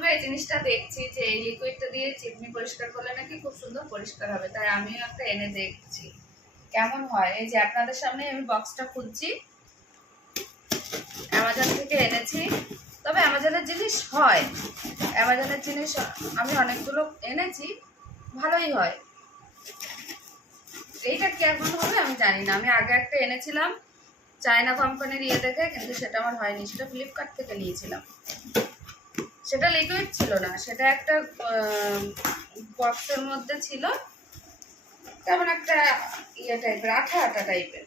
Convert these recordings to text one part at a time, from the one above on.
ইউটিউবে এই জিনিসটা দেখছি যে এই লিকুইডটা দিয়ে চিমনি পরিষ্কার করলে নাকি খুব সুন্দর পরিষ্কার হবে, তাই আমিও একটা এনে দেখছি কেমন হয়। এই যে আপনাদের সামনে আমি বক্সটা খুলছি, অ্যামাজন থেকে এনেছি। তবে অ্যামাজনের জিনিস হয়, অ্যামাজনের জিনিস আমি অনেকগুলো এনেছি, ভালোই হয়। এইটা কেমন হবে আমি জানি না। আমি আগে একটা এনেছিলাম চায়না কোম্পানির ইয়ে দেখে, কিন্তু সেটা আমার হয়নি। সেটা ফ্লিপকার্ট থেকে নিয়েছিলাম। সেটা লিকুইড ছিল না, সেটা একটা বক্সের মধ্যে ছিল, তেমন একটা ইয়ে টাইপের, আঠা আঠা টাইপের।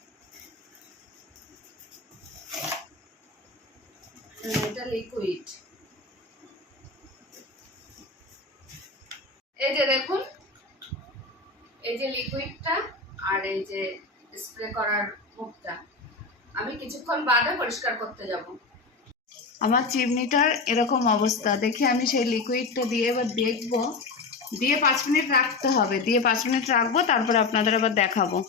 এটা লিকুইড। এই যে দেখুন, এই যে লিকুইডটা আর এই যে স্প্রে করার মুখটা, আমি কিছুক্ষণ বাদে পরিষ্কার করতে যাব। আমার চিমনিটার এরকম অবস্থা দেখে আমি সেই লিকুইডটা দিয়ে এবার দেখবো, দিয়ে 5 মিনিট রাখতে হবে, দিয়ে 5 মিনিট রাখবো, তারপরে আপনাদের আবার দেখাবো।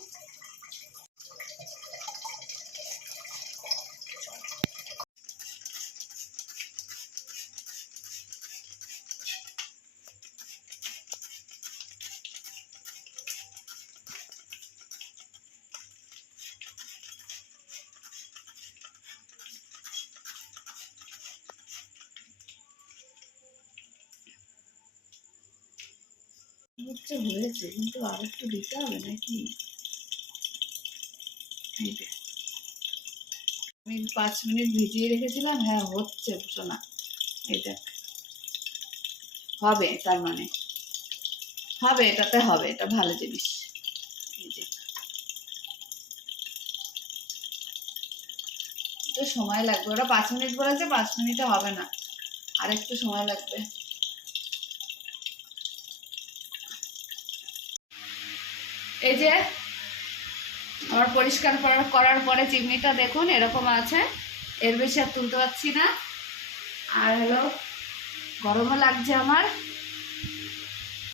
হয়েছে, কিন্তু আর একটু দিতে হবে নাকি? আমি 5 মিনিট ভিজিয়ে রেখেছিলাম। হ্যাঁ হচ্ছে শোনা, এটা হবে, তার মানে হবে, এটাতে হবে, এটা ভালো জিনিস। এই যে একটু সময় লাগবে, ওরা 5 মিনিট বলেছে, 5 মিনিটে হবে না, আর একটু সময় লাগবে। এই যে আমার পরিষ্কার করার পরে চিমনিটা দেখুন এরকম আছে, এর বেশি আর তুলতে পারছি না। আর হলো গরমও লাগছে আমার।